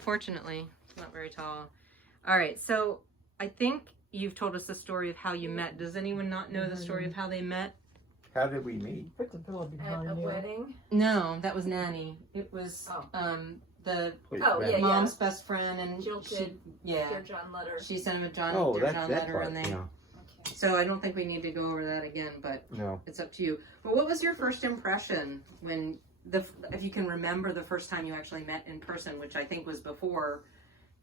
unfortunately. He's not very tall. All right, so I think you've told us the story of how you met. Does anyone not know the story of how they met? How did we meet? Put the pillow behind At a you. wedding? No, that was Nanny. It was the mom's best friend, and Jilted. yeah, Dear John letter. she sent him a John that letter, part, and they. yeah. Okay. So I don't think we need to go over that again, but No. it's up to you. But what was your first impression when if you can remember the first time you actually met in person, which I think was before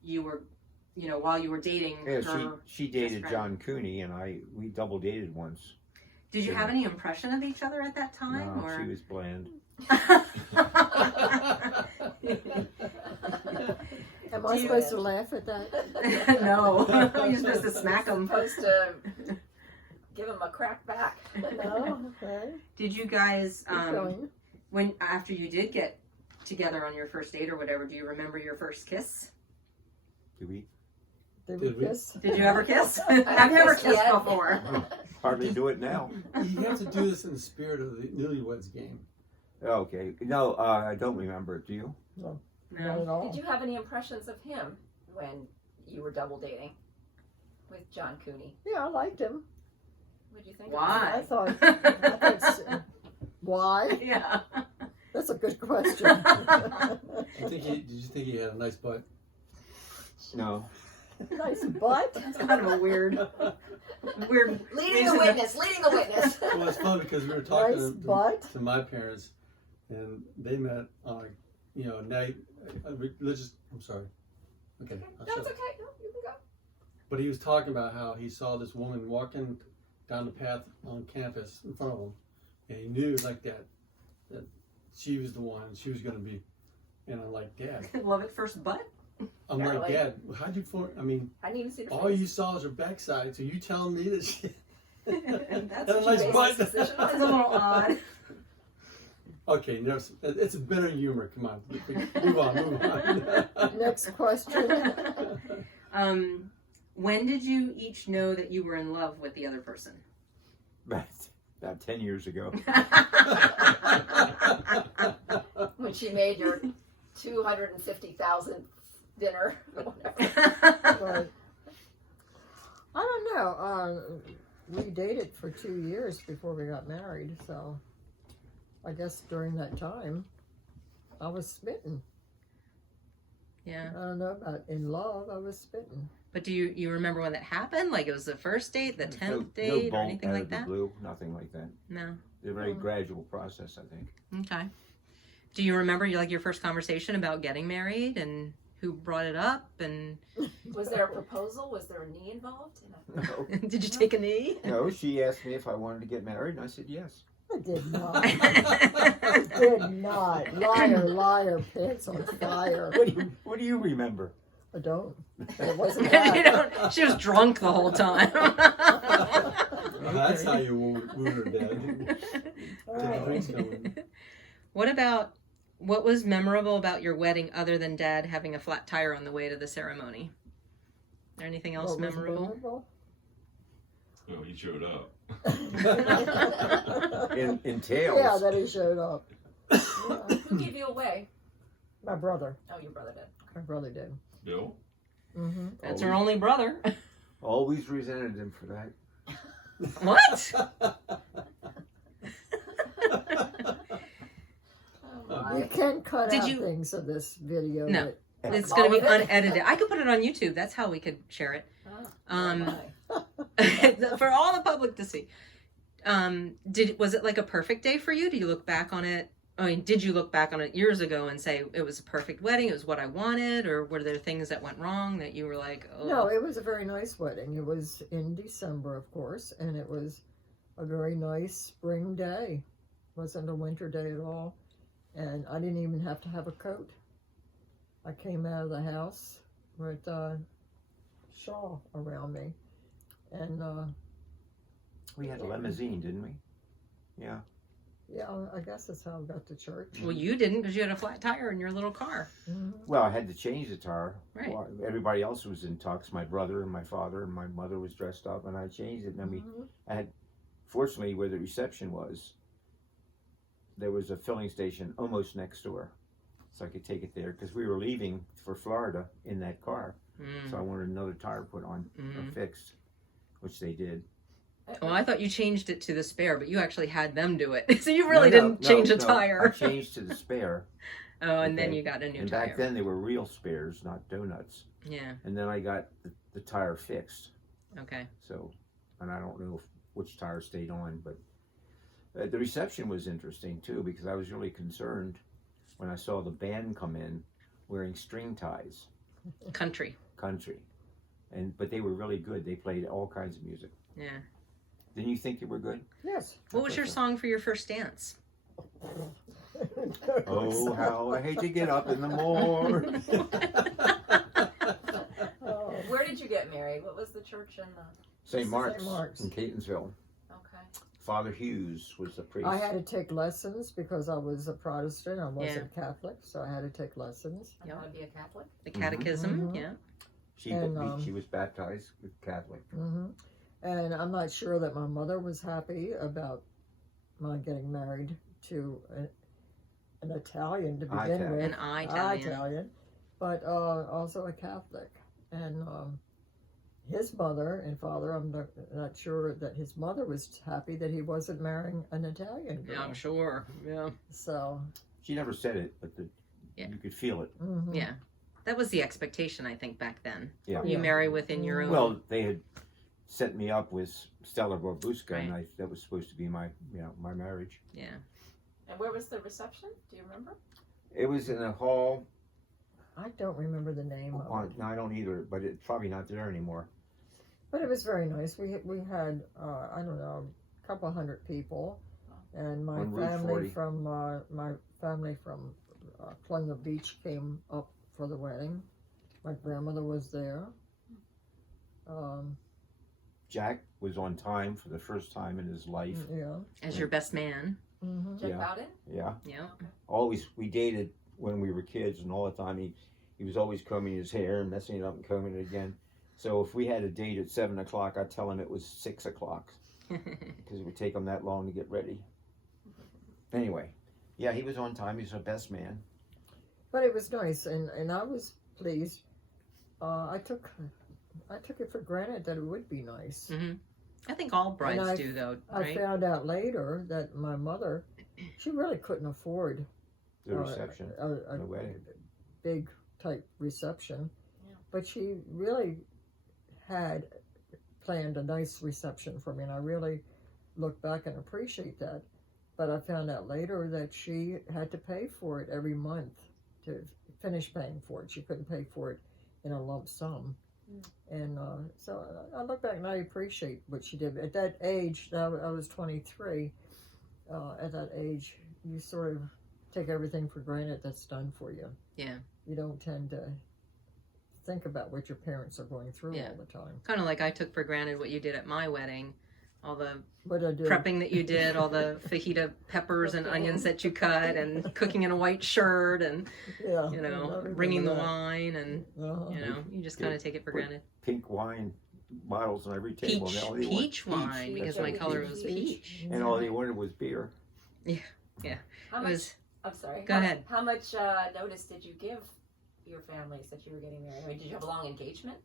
you were, while you were dating Yeah, her. she dated friend. John Cooney, and we double dated once. Did you have any impression of each other at that time? No, or? she was bland. Am I supposed to laugh at that? No, you're supposed to smack them. Supposed to give him a crack back. No, okay. Did you guys, Keep going. after you did get together on your first date or whatever, do you remember your first kiss? Did we? Did we kiss? Did you ever kiss? I've never kissed before. Hardly do it now. You have to do this in the spirit of the newlyweds game. Okay. No, I don't remember it. Do you? Not No. at all. Did you have any impressions of him when you were double dating with John Cooney? Yeah, I liked him. What did you think? Why? I thought why? Yeah. That's a good question. Did you think he had a nice butt? No. Nice butt. It's kind of a weird. Leading reason the witness. Leading the witness. Well, it's fun because we were Nice talking butt. to my parents, and they met on a night, a religious. I'm sorry. Okay. I'll No, shut it's up. okay. No, you can go. But he was talking about how he saw this woman walking down the path on campus in front of him, and he knew like that she was the one. She was going to be. And I'm like, Dad. Love at first butt. I'm like, Apparently. Dad. How'd you form? I mean, I need to see the all face. you saw was her backside. So you telling me that she That's had a what nice you butt? base this decision That's a little odd. Okay, no, it's a bit of humor. Come on, move on. Next question. When did you each know that you were in love with the other person? About 10 years ago. When she made your 250,000th dinner or whatever. But I don't know. We dated for 2 years before we got married, so I guess during that time I was smitten. Yeah. I don't know about in love. I was smitten. But do you remember when that happened? Like it was the first date, the 10th date, no or bolt anything out like of the that? blue, nothing like that. No. It's a very gradual process, I think. Okay. Do you remember your first conversation about getting married and who brought it up and Was there a proposal? Was there a knee involved? No. did you take a knee? No, she asked me if I wanted to get married, and I said yes. I did not. I did not. Liar, liar, pants on fire. What do you remember? I don't. It wasn't You that. don't- she was drunk the whole time. Well, that's how you wooed her, Dad. Till the drinks come. What was memorable about your wedding other than Dad having a flat tire on the way to the ceremony? Anything else What was memorable? No, he showed up. In tails. Yeah, that he showed up. Yeah. Who gave you away? My brother. Oh, your brother did. My brother did. Bill? Mm-hmm. That's her only brother. Always resented him for that. What? Oh, You can cut Did out you- things of this video. No. that- It's going to be All of it? unedited. I could put it on YouTube. That's how we could share it. my. For all the public to see. Was it like a perfect day for you? Do you look back on it? I mean, did you look back on it years ago and say it was a perfect wedding? It was what I wanted, or were there things that went wrong that you were like, oh? No, it was a very nice wedding. It was in December, of course, and it was a very nice spring day. It wasn't a winter day at all. And I didn't even have to have a coat. I came out of the house with a shawl around me. And We had a limousine, didn't we? Yeah. yeah, I guess that's how I got to church. Well, you didn't because you had a flat tire in your little car. Mhm. Well, I had to change the tire. Right. Well, everybody else was in tux. My brother and my father and my mother was dressed up, and I changed it. And then Mhm. fortunately, where the reception was, there was a filling station almost next door. so I could take it there because we were leaving for Florida in that car. Mm. So I wanted another tire put on or Mm. fixed, which they did. Oh, I thought you changed it to the spare, but you actually had them do it. So you really No, didn't no, change a no, tire. I changed to the spare. Oh, and then Okay. you got a new And tire. back then they were real spares, not donuts. Yeah. And then I got the tire fixed. Okay. So, and I don't know which tire stayed on, but the reception was interesting too because I was really concerned when I saw the band come in wearing string ties, Country. country, but they were really good. They played all kinds of music. Yeah. Didn't you think they were good? Yes. What was your song for your first dance? Oh, how I hate to get up in the morning. Oh, Where did you get married? What was the church in the? St. Mark's, Mark's. in Catonsville. Okay. Father Hughes was the priest. I had to take lessons because I was a Protestant. I wasn't Catholic, so I had to take lessons. I want to be a Catholic. The catechism? Mhm. Yeah. She was baptized with Catholic. And I'm not sure that my mother was happy about my getting married to an Italian to begin Italian. with. An Italian. Italian, but also a Catholic. And his mother and father, I'm not sure that his mother was happy that he wasn't marrying an Italian girl. Yeah, I'm sure. Yeah. So, She never said it, but Yeah. you could feel it. Yeah. That was the expectation, I think, back then. Yeah. You marry within your own. Well, they had set me up with Stella Borbuska, and Right. that was supposed to be my marriage. Yeah. And where was the reception? Do you remember? It was in a hall. I don't remember the name of it. No, I don't either, but it's probably not there anymore. But it was very nice. We had I don't know, a couple hundred people, and my On Route family 40. from Colonial Beach came up for the wedding. My grandmother was there. Jack was on time for the first time in his life. Yeah. As your best man. Mm-hmm. Jeff Yeah. Bowden? Yeah. Yeah. Always, we dated when we were kids, and all the time he was always combing his hair and messing it up and combing it again. So if we had a date at 7 o'clock, I'd tell him it was 6 o'clock because it would take him that long to get ready. Anyway, yeah, he was on time. He's our best man. But it was nice, and I was pleased. I took it for granted that it would be nice. I think all brides I- do, though, I right? found out later that my mother, she really couldn't afford The reception, a the wedding. big type reception, Yeah. but she really had planned a nice reception for me, and I really look back and appreciate that. But I found out later that she had to pay for it every month to finish paying for it. She couldn't pay for it in a lump sum. And so I look back and I appreciate what she did. At that age, I was 23. At that age, you sort of take everything for granted that's done for you. Yeah. You don't tend to think about what your parents are going through Yeah. all the time. Kind of like I took for granted what you did at my wedding. All the But I did. prepping that you did, all the fajita peppers and onions that you cut, and cooking in a white shirt, and, Yeah. you I know, remember bringing the that. wine, and, Uh-huh. you know, you just kind of take it for Put granted. Pink wine bottles on every table. Peach, and all they wanted- peach wine, because that's my what color it was is. peach. And all they wanted was beer. How It much? was, I'm sorry. Go how, ahead. How much notice did you give your families that you were getting married? I mean, did you have a long engagement?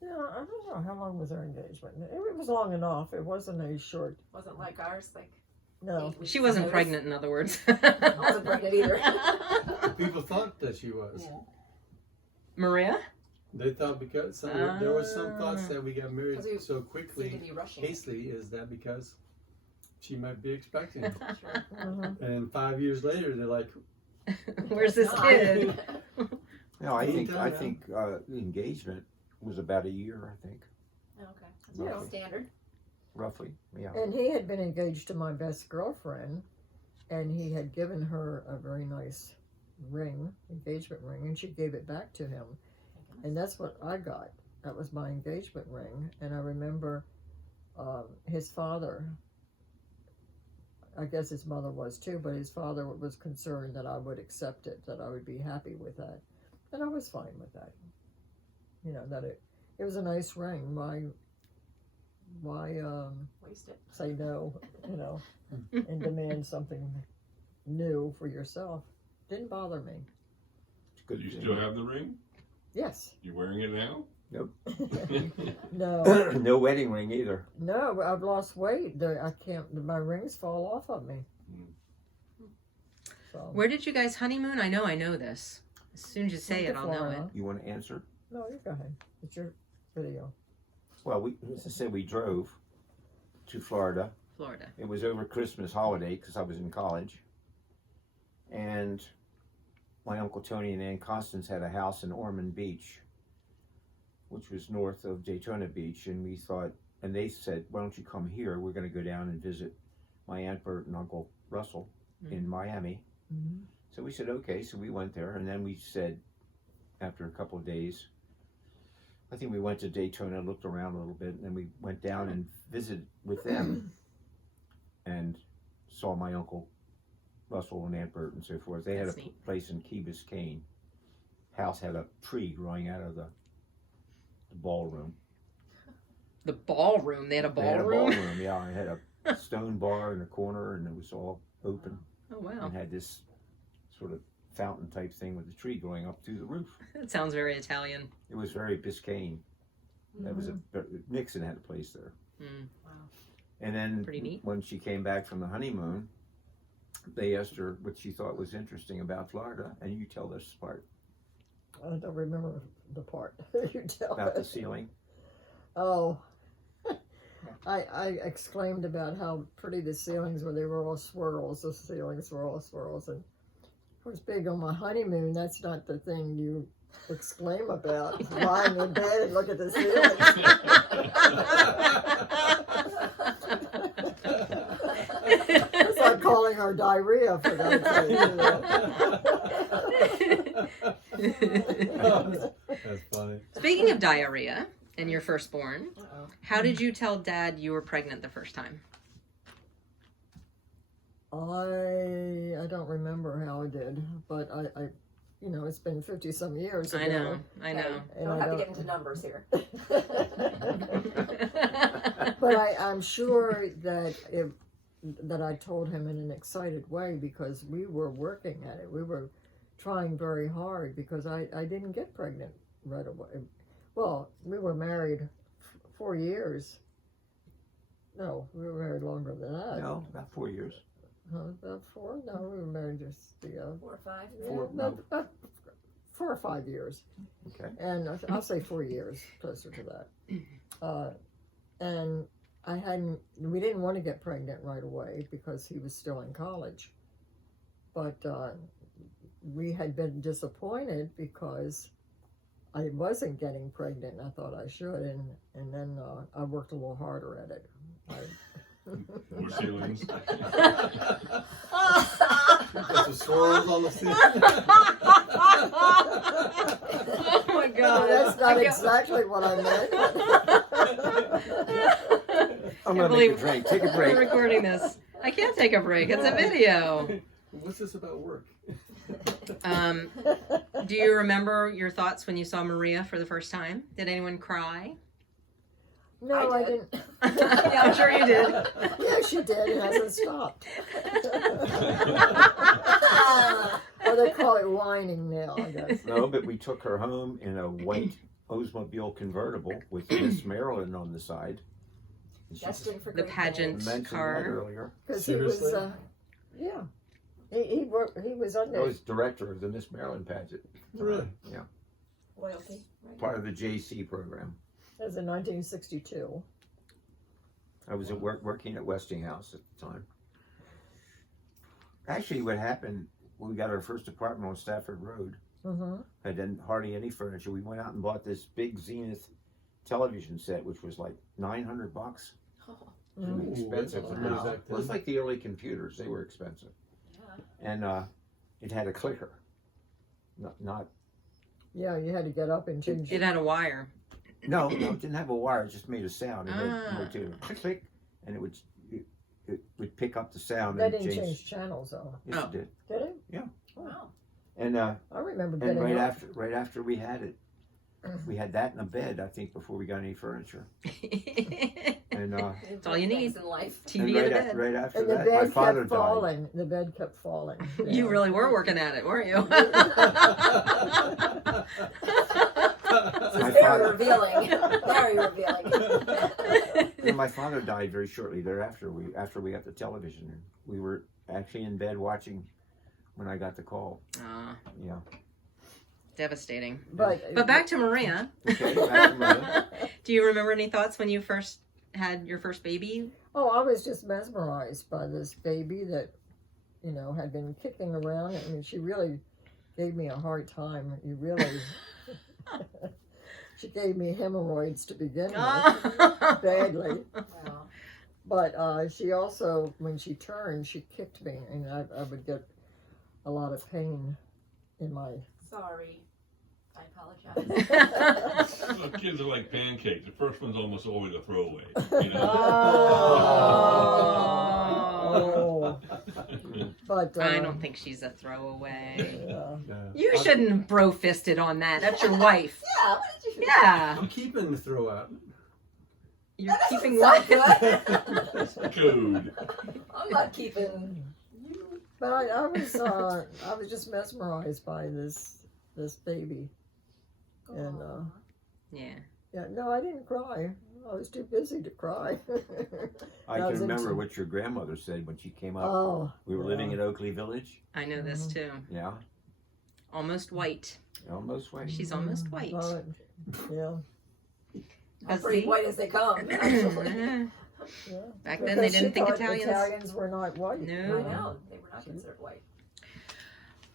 Yeah, I don't know. How long was our engagement? It was long enough. It wasn't a short. Wasn't like ours, like No. 8 weeks she wasn't notice? pregnant, in other words. I wasn't pregnant either. People thought that she was. Yeah. Maria? They thought because there was some thoughts that we got married 'Cause we so Seemed to quickly, be rushing. hastily. Is that because she might be expecting? it. Sure. Mhm. And 5 years later, they're like, Where's this No. kid? No, I think Anytime, the engagement was about a year. I think Okay. That's Yeah. pretty standard. roughly. Yeah. And he had been engaged to my best girlfriend, and he had given her a very nice ring, engagement ring, and she gave it back to him. And that's what I got. That was my engagement ring. And I remember his father, I guess his mother was too, but his father was concerned that I would accept it, that I would be happy with that. And I was fine with that. You know, that it was a nice ring. Why Waste it. say no, you know, and demand something new for yourself. Didn't bother me. It's a good Do you thing. still have the ring? Yes. You wearing it now? No. No wedding ring either. No, I've lost weight. I can't. My rings fall off of me. So. Where did you guys honeymoon? I know this. As soon as you say Went it, to I'll know it. Florida. You want to answer? No, you go ahead. It's your video. Well, as I said, we drove to Florida. Florida. It was over Christmas holiday because I was in college. And my Uncle Tony and Aunt Constance had a house in Ormond Beach, which was north of Daytona Beach. And we thought, and they said, why don't you come here? We're going to go down and visit my Aunt Bert and Uncle Russell in Miami. Mm-hmm. So we said, okay. So we went there. And then we said, after a couple of days, I think we went to Daytona, looked around a little bit, and then we went down and visited with them and saw my Uncle Russell and Aunt Bert and so forth. They had That's a neat. place in Key Biscayne. House had a tree growing out of the ballroom. The ballroom. They had a They had a ballroom. ballroom, yeah. It had a stone bar in the corner, and it was all open, Oh wow, and had this sort of fountain type thing with the tree going up through the roof. that sounds very Italian. It was very Biscayne. That was Nixon had a place there. Mm. And then Pretty neat. when she came back from the honeymoon, they asked her what she thought was interesting about Florida, and you tell this part I don't remember the part. You tell about the us. ceiling. Oh. I exclaimed about how pretty the ceilings were. They were all swirls. The ceilings were all swirls. And of course, big on my honeymoon, that's not the thing you exclaim about. Lying in bed and look at the ceiling. It's like calling her diarrhea for God's sake. That's funny. Speaking of diarrhea and your firstborn, Uh-oh. how did you tell Dad you were pregnant the first time? I don't remember how I did, but I you know, it's been 50 some years ago. I know. Hey, And don't I have to don't- get into numbers here. But I'm sure that that I told him in an excited way because we were working at it. We were trying very hard because I didn't get pregnant right away. Well, we were married 4 years. No, we were married longer than that. No, about 4 years. About 4? No, we were married just 4 or 5. about 4 or 5 years. Okay. And I'll say 4 years, closer to that. And we didn't want to get pregnant right away because he was still in college. But we had been disappointed because I wasn't getting pregnant. I thought I should, and then I worked a little harder at it. More ceilings? Got the swirls on the ceiling. Oh my No, God. that's not I can't- exactly what I meant. I'm I going to believe- make a drink. Take a We're break. recording this. I can't take a break. It's a video. What's this about work? Do you remember your thoughts when you saw Maria for the first time? Did anyone cry? No, I I did. didn't. Yeah, I'm sure you did. Yeah, she did. It hasn't stopped. Or they call it whining now, I guess. No, but we took her home in a white Oldsmobile convertible with Miss Marilyn on the side. And she Destined for The great pageant. things. mentioned that car. earlier. Because he was, Seriously? yeah. He was I under. was director of the Miss Marilyn pageant. Really? Yeah. Loyalty. Right? Part of the JC program. That was in 1962. I was working at Westinghouse at the time. Actually, what happened, we got our first apartment on Stafford Road. Mm-hmm. Had then hardly any furniture. We went out and bought this big Zenith television set, which was like $900. Oh, Mm-hmm. Really expensive for Ooh, now. back Well, it's then. like the early computers; they were expensive. yeah. And it had a clicker. Not Yeah, you had to get up and change. It had a wire. no, it didn't have a wire. It just made a sound. It Ah. would do click click, and it would pick up the sound They and didn't change channels though, Yes, Oh. it did. did it? Wow. And I remember and getting right up. after we had it, we had that in a bed. I think before we got any furniture. And That's all you Things need. in life. and TV in the bed. right after And the that, my bed father kept died. falling. The bed kept falling. You Yeah. really were working at it, weren't you? My Very father- revealing. Very revealing. And my father died very shortly thereafter. After we got the television, we were actually in bed watching when I got the call. Ah, Yeah. devastating. But But back to Maria. Okay. Back to Maria. Do you remember any thoughts when you first had your first baby? oh, I was just mesmerized by this baby that, had been kicking around. I mean, she really gave me a hard time. You really, she gave me hemorrhoids to begin with, badly. Wow. But she also, when she turned, she kicked me, and I would get a lot of pain in my. Sorry. I apologize. Well, kids are like pancakes. The first one's almost always a throwaway. You know? Oh. But I don't think she's a throwaway. Yeah. You shouldn't have bro-fisted on that. That's your wife. Yeah, what did you Yeah. I'm keeping the throw out. You're That keeping doesn't what? sound good. Code. I'm not keeping you. But I was just mesmerized by this baby, and Yeah. yeah, no, I didn't cry. I was too busy to cry. I I can was remember into- what your grandmother said when she came up. Oh, We were living in Oakley Village. I know this too. Yeah. Almost white. Almost white. She's almost white. yeah, I'm But pretty see? white as they come, actually. yeah. Back then they Because she didn't think thought Italians. were not white. No. I know. They were not considered white.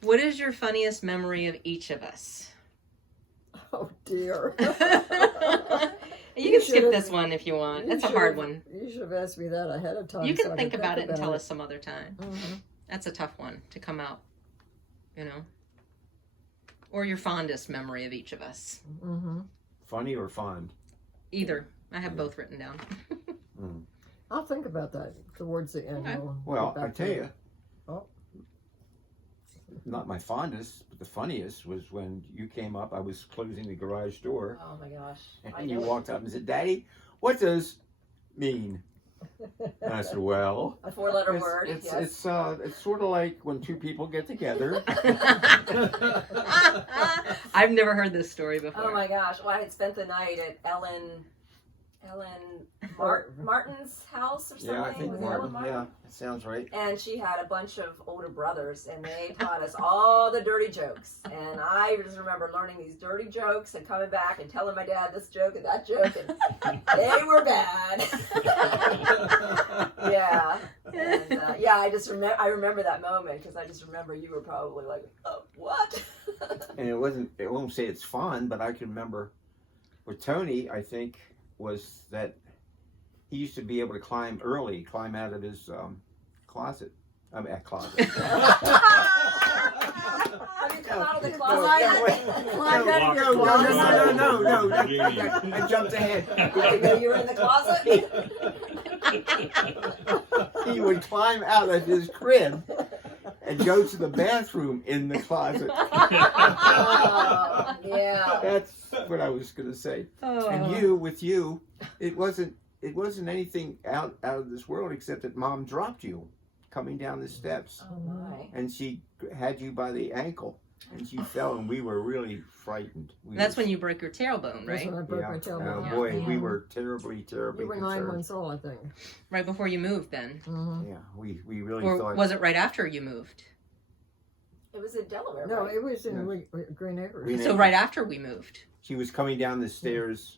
What is your funniest memory of each of us? Oh dear. You can skip should've- this one if you want. You That's a hard should've- one. You should have asked me that ahead of time. You so can I think could about it and tell it. us some other time. Mhm. That's a tough one to come out, Or your fondest memory of each of us. Mhm. Funny or fond? Either. I have both written down. I'll think about that towards the end. Okay. Well, get I back tell to you, it. Oh. not my fondest, but the funniest was when you came up. I was closing the garage door, Oh my gosh. I and you know. walked up and said, "Daddy, what does mean?" And I said, "Well, A four-letter it's word. it's Yes. it's sort of like when two people get together." I've never heard this story before. Oh my gosh. Well, I had spent the night at Ellen Martin's house or something. Yeah, I think Was it Martin. Ellen Yeah, that sounds right. And she had a bunch of older brothers, and they taught us all the dirty jokes. And I just remember learning these dirty jokes and coming back and telling my dad this joke and that joke, and they were bad. Yeah, and I just remember that moment because I just remember you were probably like, oh, what? And I won't say it's fun, but I can remember with Tony, I think, was that he used to be able to climb out of his closet. I mean, closet. Have you come out of the closet? Climb out of your No, closet. no. I jumped ahead. I knew you were in the closet. He would climb out of his crib and go to the bathroom in the closet. Oh, yeah. That's what I was going to say. Oh. And with you, it wasn't anything out of this world except that Mom dropped you coming down the steps, Oh my. and she had you by the ankle, and she fell, and we were really frightened. That's when you broke your tailbone, That's right? when I broke Yeah. my tailbone. Oh boy, Yeah. we were terribly You were 9 concerned. months old, I think. Right before you moved, then, Mhm. Yeah, we really or thought. was it right after you moved? It was in Delaware, No, right? it was in Yeah. Green Acres. Green So right after we moved. She was coming down the stairs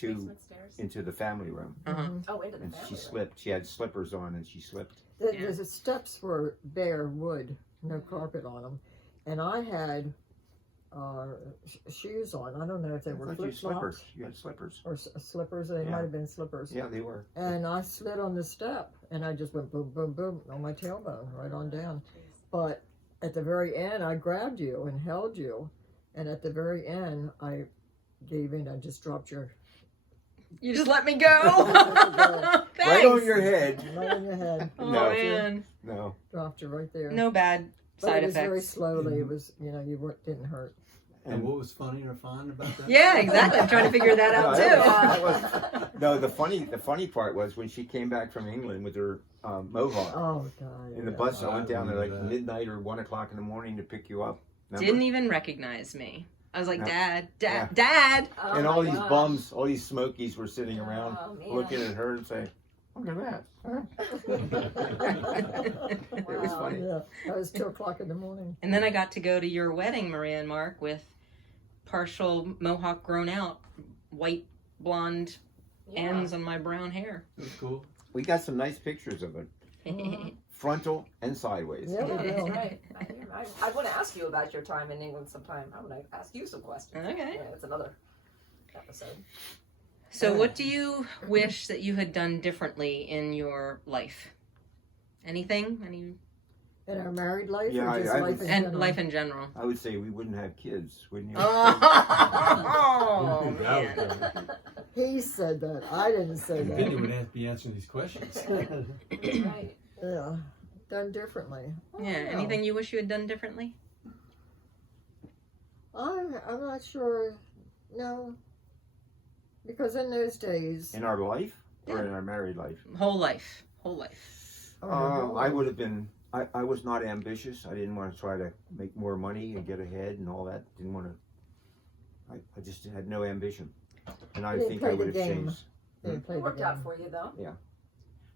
Basement stairs. into the family room, Uh-huh. Mhm. Oh, into the and family she room. slipped. She had slippers on, and she slipped. The steps were bare wood, no carpet on them, and I had shoes on. I don't know if they I were thought you flip flops slippers. You had slippers. or slippers. They Yeah. might have been slippers. Yeah, they were. And I slid on the step, and I just went boom, boom, boom on my tailbone, right on down. But at the very end, I grabbed you and held you, and at the very end, I gave in. I just dropped your You just let me go. Right Right on Thanks. your head. right on your head. Oh No. man, No. Dropped you right there. no bad but side it was very effects. slowly. It was, you didn't hurt. And what was funny or fun about that? Yeah, exactly. I'm trying to figure that out No, too. that was- no, the funny part was when she came back from England with her mohawk Oh God. in the yeah. bus. I I went down there like remember that. midnight or 1 o'clock in the morning to pick you up. Remember? Didn't even recognize me. I was like, No. Dad, Yeah. Dad. Oh And my all these gosh. bums, all these smokies were sitting around Oh, man. looking at her and saying, "Look at that." It was Wow. funny. Yeah, that was 2 o'clock in the morning. And then I got to go to your wedding, Maria and Mark, with partial mohawk grown out, white blonde Yeah. ends on my brown hair. That's cool. We got some nice pictures of it, frontal and sideways. Yeah, we Yeah, will. that's right. I want to ask you about your time in England sometime. I want to ask you some questions. Okay. Yeah, it's another episode. So, what do you wish that you had done differently in your life? Anything? Any In our married life, Yeah, or just I life would- in and general? life in general? I would say we wouldn't have kids, wouldn't you? Oh, That man. was He said that. I didn't say Vinny that. would be answering these questions. That's right. Yeah, done differently. I Yeah. don't know. Anything you wish you had done differently? I'm not sure. No, because in those days, In our life or in our married life? Whole life. Whole life. I would have been. I was not ambitious. I didn't want to try to make more money and get ahead and all that. Didn't want to. I just had no ambition, and I You didn't think play I the would have game. changed. They It played the worked out game. for you, though.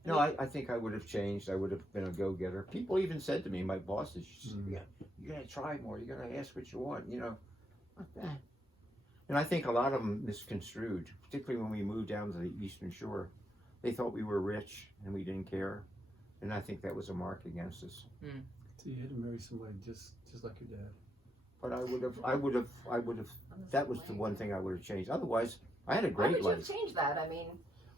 No, I think I would have changed. I would have been a go-getter. People even said to me, my bosses, Mm. you gotta try more. You gotta ask what you want. You know, like that. And I think a lot of them misconstrued, particularly when we moved down to the Eastern Shore. They thought we were rich and we didn't care, and I think that was a mark against us. So you had to marry somebody just like your dad. But I would have. That was the one thing I would have changed. Otherwise, I had a Why great would you have life. changed that? I mean,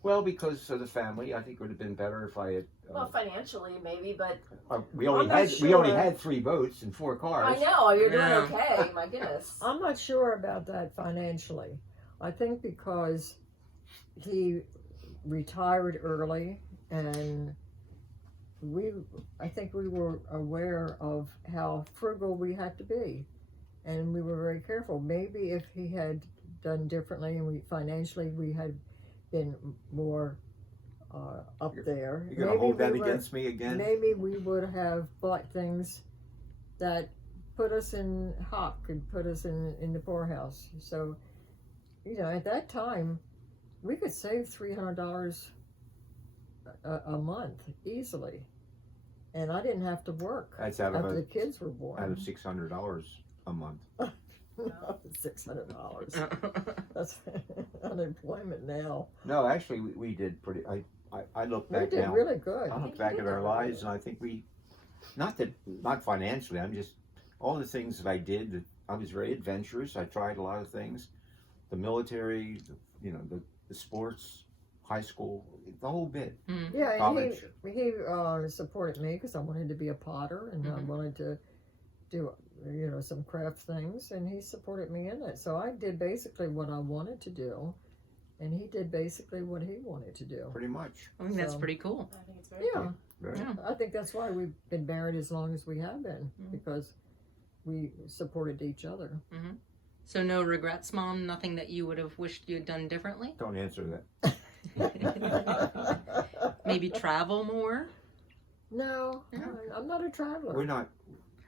Well, because of the family, I think it would have been better if I had. well, financially maybe, but We only I'm had not we only sure. had 3 boats and 4 cars. I know you're doing Yeah. okay. My goodness. I'm not sure about that financially. I think because he retired early, and I think we were aware of how frugal we had to be, and we were very careful. Maybe if he had done differently, and we had been more up there. You're gonna maybe hold that we were- against me again? Maybe we would have bought things that put us in hock and put us in the poorhouse. So, at that time, we could save $300 a month easily, and I didn't have to work That's out after the of kids were born. out of $600 a month. $600. That's unemployment now. No, actually, we did pretty. I look We back did now. really good. I look back at our lives, and I think not financially. I'm just all the things that I did. That I was very adventurous. I tried a lot of things, the military, the sports, high school, the whole bit. Yeah, and College. he supported me because I wanted to be a potter and I Mhm. wanted to do some craft things, and he supported me in it. So I did basically what I wanted to do, and he did basically what he wanted to do. Pretty much. I think that's So- pretty cool. I think it's very Yeah, Right? Yeah. I think that's why we've been married as long as we have been, Mhm. because we supported each other. So no regrets, Mom? Nothing that you would have wished you had done differently? Don't answer that. Maybe travel more? No, Yeah. I'm not a traveler. We're not.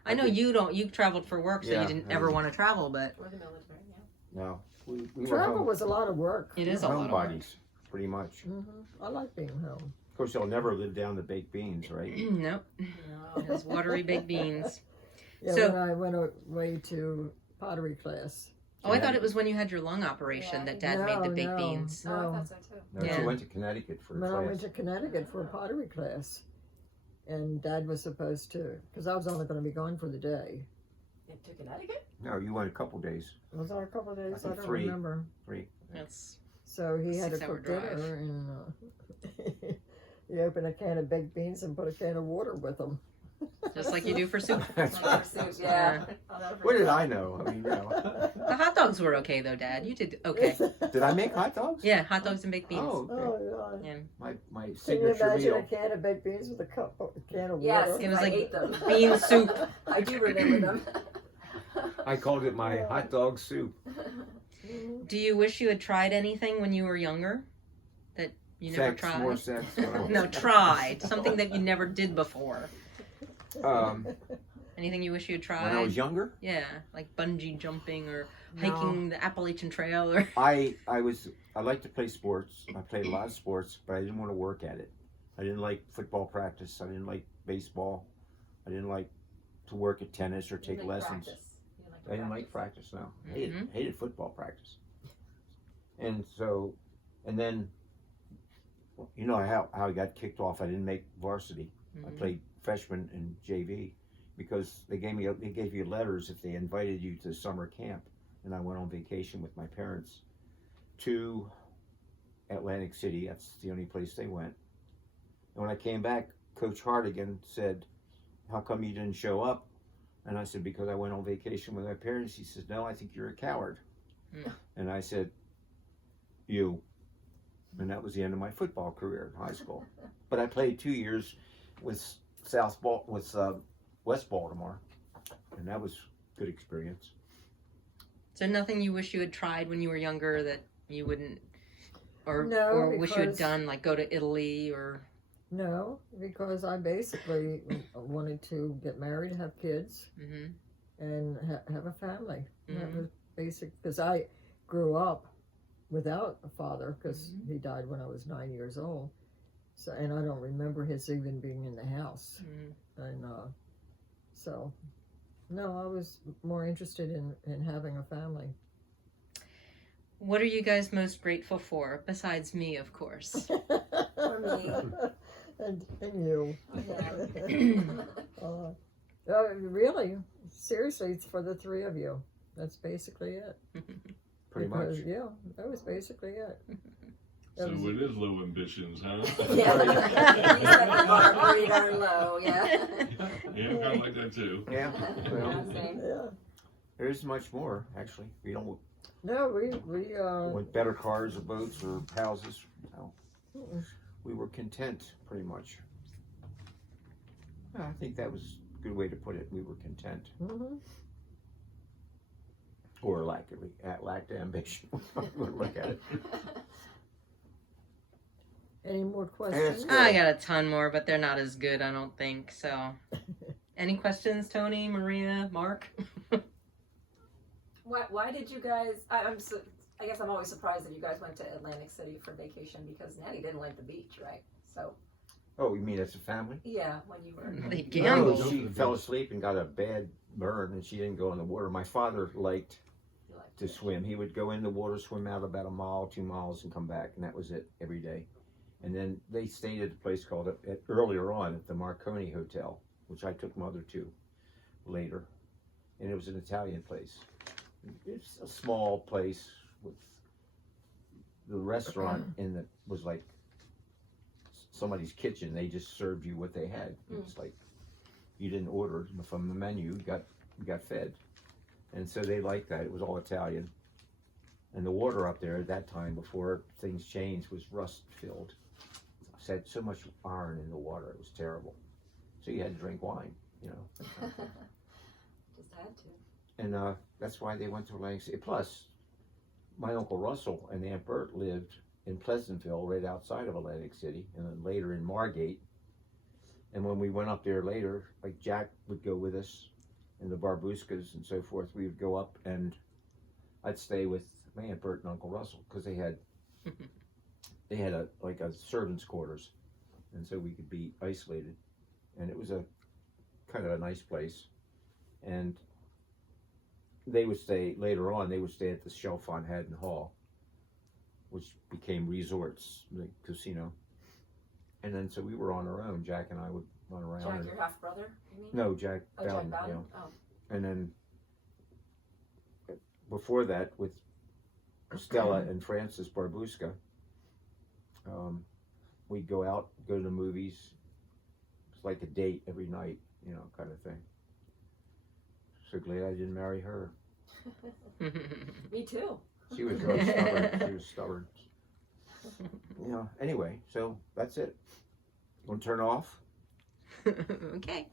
I know you don't. You traveled for work, so Yeah, you didn't I ever did. want to travel, but We're the military, yeah. No. We were Travel home, was a lot of work. it is a lot of work. homebodies, pretty much. I like being home. Of course, you'll never live down the baked beans, right? Nope. No. Those watery baked beans. Yeah, So- when I went away to pottery class. Oh, I thought it was when you had your lung operation Yeah. that Dad made the baked No, beans. Oh, I No. thought so too. No, Yeah. she went to Connecticut for a When I went class. to Connecticut for a pottery class, and Dad was supposed to, because I was only going to be gone for the day. To Connecticut? No, you went a couple days. Was that a couple of days? I I, think don't 3. remember. That's So he had to 6-hour cook drive. dinner, and he opened a can of baked beans and put a can of water with them. just like you do for soup. That's Like right. soup, yeah. I'll never What did forget I know? I mean, The hot dogs were okay though, Dad. You did okay. did I make hot dogs? Yeah, hot dogs and baked beans. Oh, okay. Oh, God. Yeah. My Can you signature imagine a meal. can of baked beans with a can of Yes, water? It was I like ate them. bean soup. I do remember them. I called it my hot dog soup. Do you wish you had tried anything when you were younger that you never Sex, tried? more sex. No, tried something that you never did before. Um, Anything you wish you had tried? when I was younger, Yeah, like bungee jumping or No. hiking the Appalachian Trail or. I like to play sports. I played a lot of sports, but I didn't want to work at it. I didn't like football practice. I didn't like baseball. I didn't like to work at tennis or take lessons. I didn't like practice. No, hated football practice. And so, and then, you know how I got kicked off. I didn't make varsity. I played freshman and JV because they gave you letters if they invited you to summer camp, and I went on vacation with my parents to Atlantic City. That's the only place they went. And when I came back, Coach Hardigan said, "How come you didn't show up?" And I said, "Because I went on vacation with my parents." He says, "No, I think you're a coward." And I said, "You." And that was the end of my football career in high school. But I played 2 years with West Baltimore, and that was a good experience. Is there nothing you wish you had tried when you were younger that you wouldn't, or No, or wish you had because- done, like go to Italy or? No, because I basically wanted to get married, have kids, Mm-hmm. and have a family. That Mhm. was basic. Because I grew up without a father, because he died when I was 9 years old. So, and I don't remember his even being in the house. And so, no, I was more interested in having a family. What are you guys most grateful for, besides me, of course? Or me. and you. Yeah. Really, seriously, it's for the three of you. That's basically it. Pretty much. Because, yeah, that was basically it. So it is low ambitions, huh? Yeah. You set the bar pretty darn low, yeah. Yeah, I'm kind of like that too. Yeah. Well, Yeah, same. Yeah. there's much more actually. We don't No, we want better cars or boats or houses. No. Mm-mm. We were content, pretty much. I think that was a good way to put it. We were content, mhm. or lacked ambition. Look at it. Any more questions? good. I got a ton more, but they're not as good, I don't think. So, any questions, Tony, Maria, Mark? Why did you guys? I guess I'm always surprised that you guys went to Atlantic City for vacation because Natty didn't like the beach, right? So Oh, you mean as a family? yeah, when you were They No, gambled. don't She do the fell beach. asleep and got a bad burn, and she didn't go in the water. My father liked you liked to it. swim. He would go in the water, swim out about a mile, 2 miles, and come back, and that was it every day. And then they stayed at a place called earlier on at the Marconi Hotel, which I took mother to later, and it was an Italian place. It's a small place with the restaurant in it was like somebody's kitchen. They just served you what they had. It's like you didn't order from the menu. You got fed, and so they liked that. It was all Italian, and the water up there at that time, before things changed, was rust filled. It had so much iron in the water. It was terrible. So you had to drink wine, you know. Just had to. And that's why they went to Atlantic City. Plus, my Uncle Russell and Aunt Bert lived in Pleasantville, right outside of Atlantic City, and then later in Margate. And when we went up there later, like Jack would go with us, and the Barbuskas and so forth, we would go up, and I'd stay with my Aunt Bert and Uncle Russell, because they had a servants' quarters, and so we could be isolated. And it was a kind of a nice place. And they would stay later on. They would stay at the Shelf on Haddon Hall, which became Resorts, the casino. And then so we were on our own. Jack and I would run around. Jack, and, your half brother, you mean? no, Jack Oh, Bowden. Jack Yeah. Bowden? Oh. And then before that, with Stella and Francis Barbuska, we'd go out, go to the movies. It's like a date every night, you know, kind of thing. So glad I didn't marry her. Me too. She was very stubborn. She was stubborn. You know, anyway, so that's it. You want to turn off? Okay.